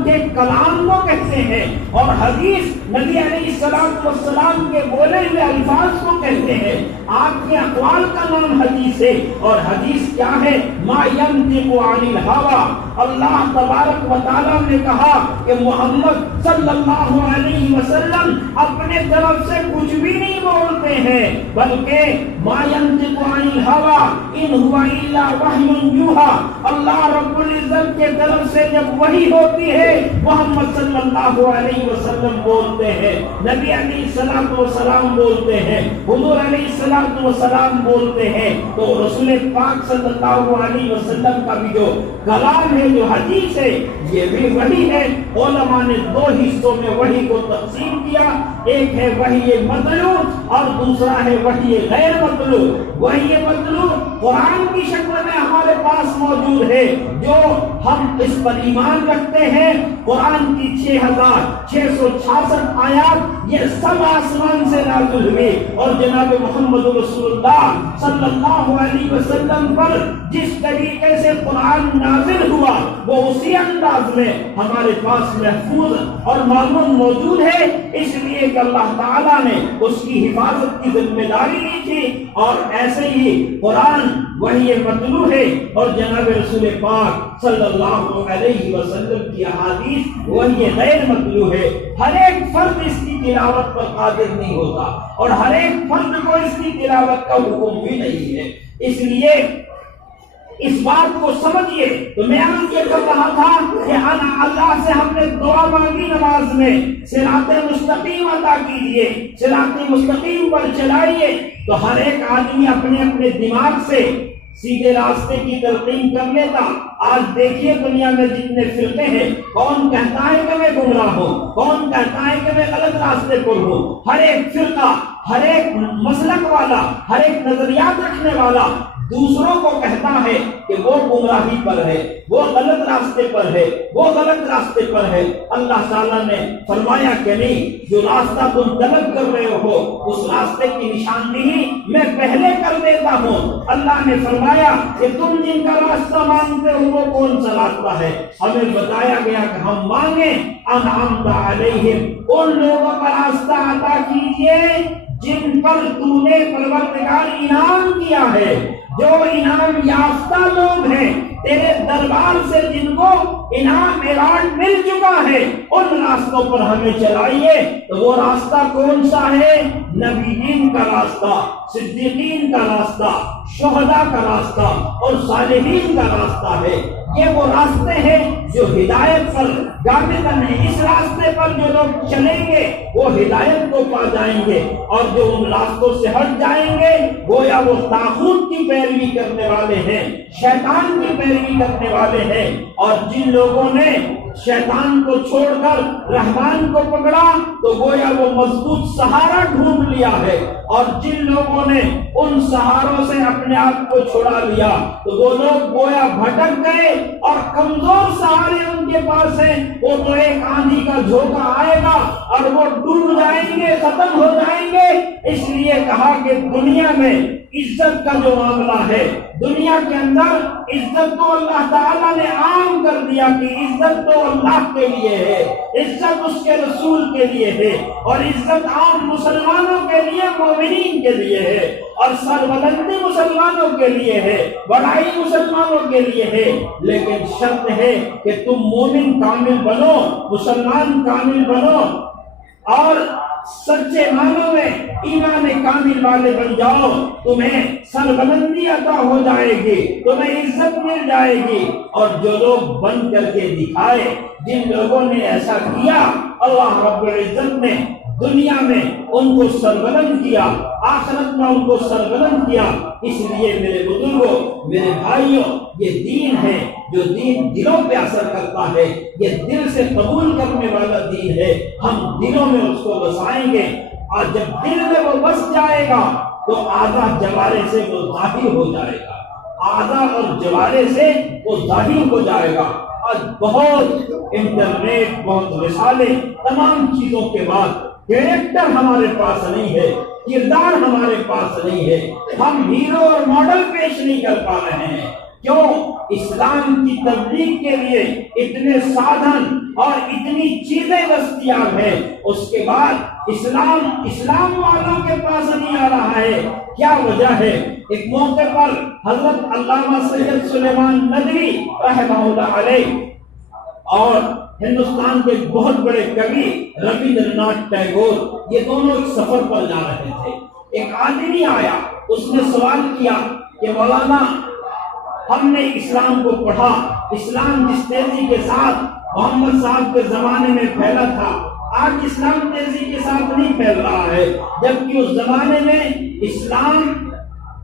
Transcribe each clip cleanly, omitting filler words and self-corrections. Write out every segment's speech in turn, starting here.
وسلم کے کلام کو کہتے ہیں، اور حدیث نبی علیہ السلام کے بولے ہوئے الفاظ کو کہتے ہیں۔ آپ کے اقوال کا نام حدیث ہے، اور حدیث کیا ہے؟ ما ینطق عن الہوی۔ اللہ تبارک و تعالیٰ نے کہا کہ محمد صلی اللہ علیہ وسلم اپنے طرف سے کچھ بھی نہیں بولتے ہیں، بلکہ ما ینطق عن الہوی ان هو الا وحی یوحی۔ اللہ رب العزت کے طرف سے جب وحی ہوتی ہے، محمد صلی اللہ علیہ وسلم بولتے ہیں، نبی علیہ السلام بولتے ہیں، حضور علیہ السلام بولتے ہیں۔ تو رسول پاک صلی اللہ علیہ وسلم کا بھی جو کلام ہے، جو حدیث ہے، یہ بھی وحی ہے۔ علماء نے دو حصوں میں وحی کو تقسیم کیا، ایک ہے وحی مطلوع اور دوسرا ہے وحی غیر مطلوع۔ وحی مطلوع قرآن کی شکل میں ہمارے پاس موجود ہے، جو ہم اس پر ایمان رکھتے ہیں۔ قرآن کی 6666 آیات یہ سب آسمان سے نازل ہوئے، اور جناب محمد رسول اللہ صلی اللہ علیہ وسلم پر جس طریقے سے قرآن نازل ہوا، وہ اسی انداز میں ہمارے پاس محفوظ اور معلوم موجود ہے۔ اس لیے کہ اللہ تعالیٰ نے اس کی حفاظت کی ذمہ داری لی تھی، اور ایسے ہی قرآن وحی مطلوع ہے، اور جناب رسول پاک صلی اللہ علیہ وسلم کی احادیث وحی غیر مطلوع ہے۔ ہر ایک فرد اس کی تلاوت پر قادر نہیں ہوتا، اور ہر ایک فرد کو اس کی تلاوت کا حکم بھی نہیں ہے۔ اس لیے اس بات کو سمجھیے۔ تو میں عرض یہ کر رہا تھا کہ اللہ سے ہم نے دعا مانگی نماز میں، صراط مستقیم عطا کیجیے، صراط مستقیم پر چلائیے۔ تو ہر ایک آدمی اپنے اپنے دماغ سے سیدھے راستے کی تلقین کر لیتا۔ آج دیکھیے دنیا میں جتنے فرقے ہیں، کون کہتا ہے کہ میں گمراہ ہوں، کون کہتا ہے کہ میں غلط راستے پر ہوں۔ ہر ایک فرقہ، ہر ایک مسلک والا، ہر ایک نظریات رکھنے والا دوسروں کو کہتا ہے کہ وہ گمراہی پر ہے، وہ غلط راستے پر ہے، وہ غلط راستے پر ہے۔ اللہ تعالیٰ نے فرمایا کہ نہیں، جو راستہ تم طلب کر رہے ہو اس راستے کی نشاندہی میں پہلے کر دیتا ہوں۔ اللہ نے فرمایا کہ تم جن کا راستہ مانگتے ہو وہ کون سا راستہ ہے؟ ہمیں بتایا گیا کہ ہم مانگیں انعمت علیہم، ان لوگوں کا راستہ عطا کیجیے جن پر تو نے پروردگار انعام کیا ہے، جو انعام یافتہ لوگ ہیں، تیرے دربار سے جن کو انعام ایوارڈ مل چکا ہے، ان راستوں پر ہمیں چلائیے۔ تو وہ راستہ کون سا ہے؟ نبیین کا راستہ، صدیقین کا راستہ، شہداء کا راستہ اور صالحین کا راستہ ہے۔ یہ وہ راستے ہیں جو ہدایت پر گامزن ہیں۔ اس راستے پر جو لوگ چلیں گے وہ ہدایت کو پا جائیں گے، اور جو ان راستوں سے ہٹ جائیں گے گویا وہ طاغوت کی پیروی کرنے والے ہیں، شیطان کی پیروی کرنے والے ہیں۔ اور جن لوگوں نے شیطان کو چھوڑ کر رحمان کو پکڑا تو گویا وہ مضبوط سہارا ڈھونڈ لیا ہے، اور جن لوگوں نے ان سہاروں سے اپنے آپ کو چھڑا لیا تو وہ لوگ گویا بھٹک گئے، اور کمزور سہارے ان کے پاس ہیں۔ وہ تو ایک آندھی کا جھونکا آئے گا اور وہ ڈوب جائیں گے، ختم ہو جائیں گے۔ اس لیے کہا کہ دنیا میں عزت کا جو معاملہ ہے، دنیا کے اندر عزت تو اللہ تعالیٰ نے عام کر دیا کہ عزت تو اللہ کے لیے ہے، عزت اس کے رسول کے لیے ہے، اور عزت عام مسلمانوں کے لیے، مومنین کے لیے ہے، اور سربلندی مسلمانوں کے لیے ہے، بڑائی مسلمانوں کے لیے ہے۔ لیکن شرط ہے کہ تم مومن کامل بنو، مسلمان کامل بنو، اور سچے معنوں میں ایمان کامل والے بن جاؤ، تمہیں سربلندی عطا ہو جائے گی، تمہیں عزت مل جائے گی۔ اور جو لوگ بن کر کے دکھائے، جن لوگوں نے ایسا کیا، اللہ رب العزت نے دنیا میں ان کو سربلند کیا، آخرت میں ان کو سربلند کیا۔ اس لیے میرے بزرگوں، میرے بھائیوں، یہ دین ہے جو دین دلوں پہ اثر کرتا ہے، یہ دل سے قبول کرنے والا دین ہے۔ ہم دلوں میں اس کو بسائیں گے، اور جب دل میں وہ بس جائے گا تو اعضاء جوارے سے وہ ظاہر ہو جائے گا، اعضاء اور جوارے سے وہ ظاہر ہو جائے گا۔ اور بہت انٹرنیٹ، بہت رسالے، تمام چیزوں کے بعد کریکٹر ہمارے پاس نہیں ہے، کردار ہمارے پاس نہیں ہے، ہم ہیرو اور ماڈل پیش نہیں کر پا رہے ہیں۔ کیوں؟ اسلام کی تبلیغ کے لیے اتنے سادھن اور اتنی چیزیں دستیاب ہیں، اس کے بعد اسلام والوں کے پاس نہیں آ رہا ہے. کیا وجہ ہے؟ ایک موقع پر حضرت علامہ سید سلیمان ندوی رحمہ اللہ علیہ اور ہندوستان کے بہت بڑے کوی ربندر ناتھ ٹیگور، یہ دونوں ایک سفر پر جا رہے تھے. ایک آدمی آیا، اس نے سوال کیا کہ مولانا، ہم نے اسلام کو پڑھا، اسلام جس تیزی کے ساتھ محمد صاحب کے زمانے میں پھیلا تھا، آج اسلام تیزی کے ساتھ نہیں پھیل رہا ہے، جبکہ اس زمانے میں اسلام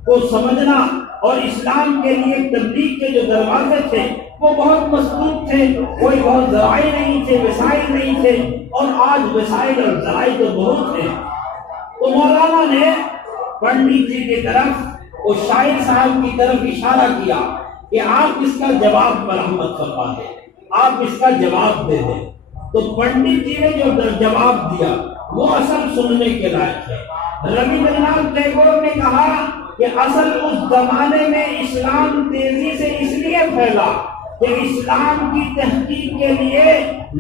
کو سمجھنا اور اسلام کے لیے تبلیغ کے جو دروازے تھے وہ بہت مسدود تھے، کوئی بہت ذرائع نہیں تھے، وسائل نہیں تھے، اور آج وسائل اور ذرائع تو بہت ہیں. تو مولانا نے پنڈت جی کی طرف، وہ شاعر صاحب کی طرف اشارہ کیا کہ آپ اس کا جواب مرحمت فرما دیں، آپ اس کا جواب دے دیں. تو پنڈت جی نے جو جواب دیا وہ اصل سننے کے لائق ہے. ربندر ناتھ ٹیگور نے کہا کہ اصل اس زمانے میں اسلام تیزی سے اس لیے پھیلا کہ اسلام کی تحقیق کے لیے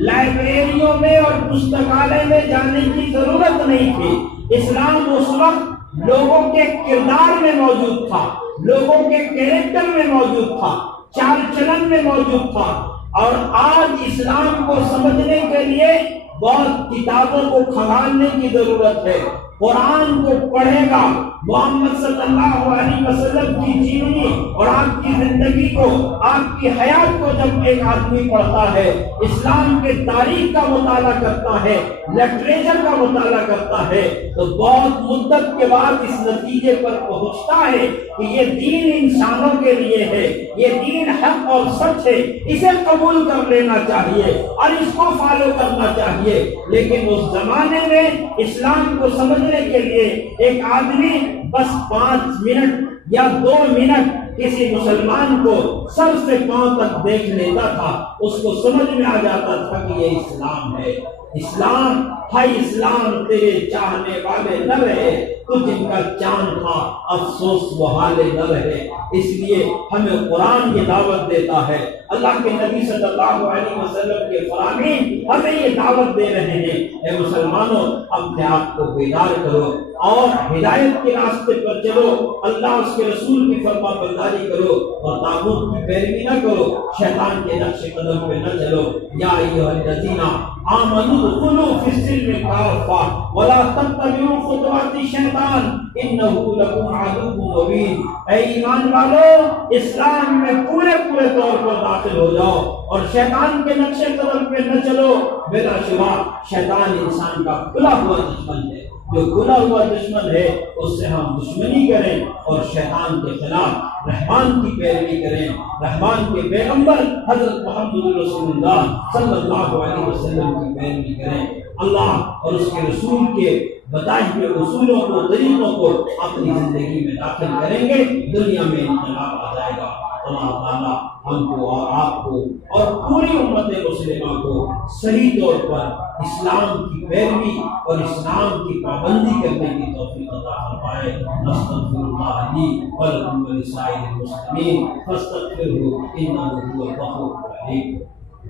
لائبریریوں میں اور پستکالیہ میں جانے کی ضرورت نہیں تھی. اسلام اس وقت لوگوں کے کردار میں موجود تھا، لوگوں کے کیریکٹر میں موجود تھا، چال چلن میں موجود تھا. اور آج اسلام کو سمجھنے کے لیے بہت کتابوں کو کھنگالنے کی ضرورت ہے. قرآن کو پڑھے گا، محمد صلی اللہ علیہ وسلم کی جیونی اور آپ کی زندگی کو، آپ کی حیات کو جب ایک آدمی پڑھتا ہے، اسلام کے تاریخ کا مطالعہ کرتا ہے، لٹریچر کا مطالعہ کرتا ہے، تو بہت مدت کے بعد اس نتیجے پر پہنچتا ہے کہ یہ دین انسانوں کے لیے ہے، یہ دین حق اور سچ ہے، اسے قبول کر لینا چاہیے اور اس کو فالو کرنا چاہیے. لیکن اس زمانے میں اسلام کو سمجھنے کے لیے ایک آدمی بس 5 منٹ یا 2 منٹ کسی مسلمان کو سر سے پاؤں تک دیکھ لیتا تھا، اس کو سمجھ میں آ جاتا تھا کہ یہ اسلام ہے. اسلام ہائی اسلام تیرے چاہنے والے نہ رہے، تو جن کا چاند تھا افسوس وہ حالے نہ رہے. اس لیے ہمیں قرآن یہ دعوت دیتا ہے، اللہ کے نبی صلی اللہ علیہ وسلم کے فرامین ہمیں یہ دعوت دے رہے ہیں، اے مسلمانوں اپنے آپ کو بیدار کرو اور ہدایت کے راستے پر چلو، اللہ اس کے رسول کی فرما برداری کرو اور طاغوت کی پیروی نہ کرو، شیطان کے نقش قدم پہ نہ چلو. یا ایھا الذین آمنوا ادخلوا فی السلم کافہ ولا تتبعوا خطوات الشیطان انہ لکم عدو مبین. اے ایمان والو، اسلام میں پورے طور پر داخل ہو جاؤ اور شیطان کے نقش قدم پہ نہ چلو. بلا شبہ شیطان انسان کا کھلا ہوا دشمن ہے، جو کھلا ہوا دشمن ہے اس سے ہم دشمنی کریں اور شیطان کے خلاف رحمان کی پیروی کریں، رحمان کے پیغمبر حضرت محمد رسول اللہ صلی اللہ علیہ وسلم کی پیروی کریں. اللہ اور اس کے رسول کے بتائے ہوئے اصولوں کو، طریقوں کو اپنی زندگی میں داخل کریں گے، دنیا میں انقلاب آ جائے گا. اللہ تعالیٰ ہم کو اور آپ کو اور پوری امت مسلمہ کو صحیح طور پر اسلام کی پیروی اور اسلام کی پابندی کرنے کی توفیق عطا فرمائے. نستغفر اللہ لی ولکم ولسائر المسلمین فاستغفروہ انہ هو الغفور الرحیم.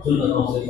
سنتوں سے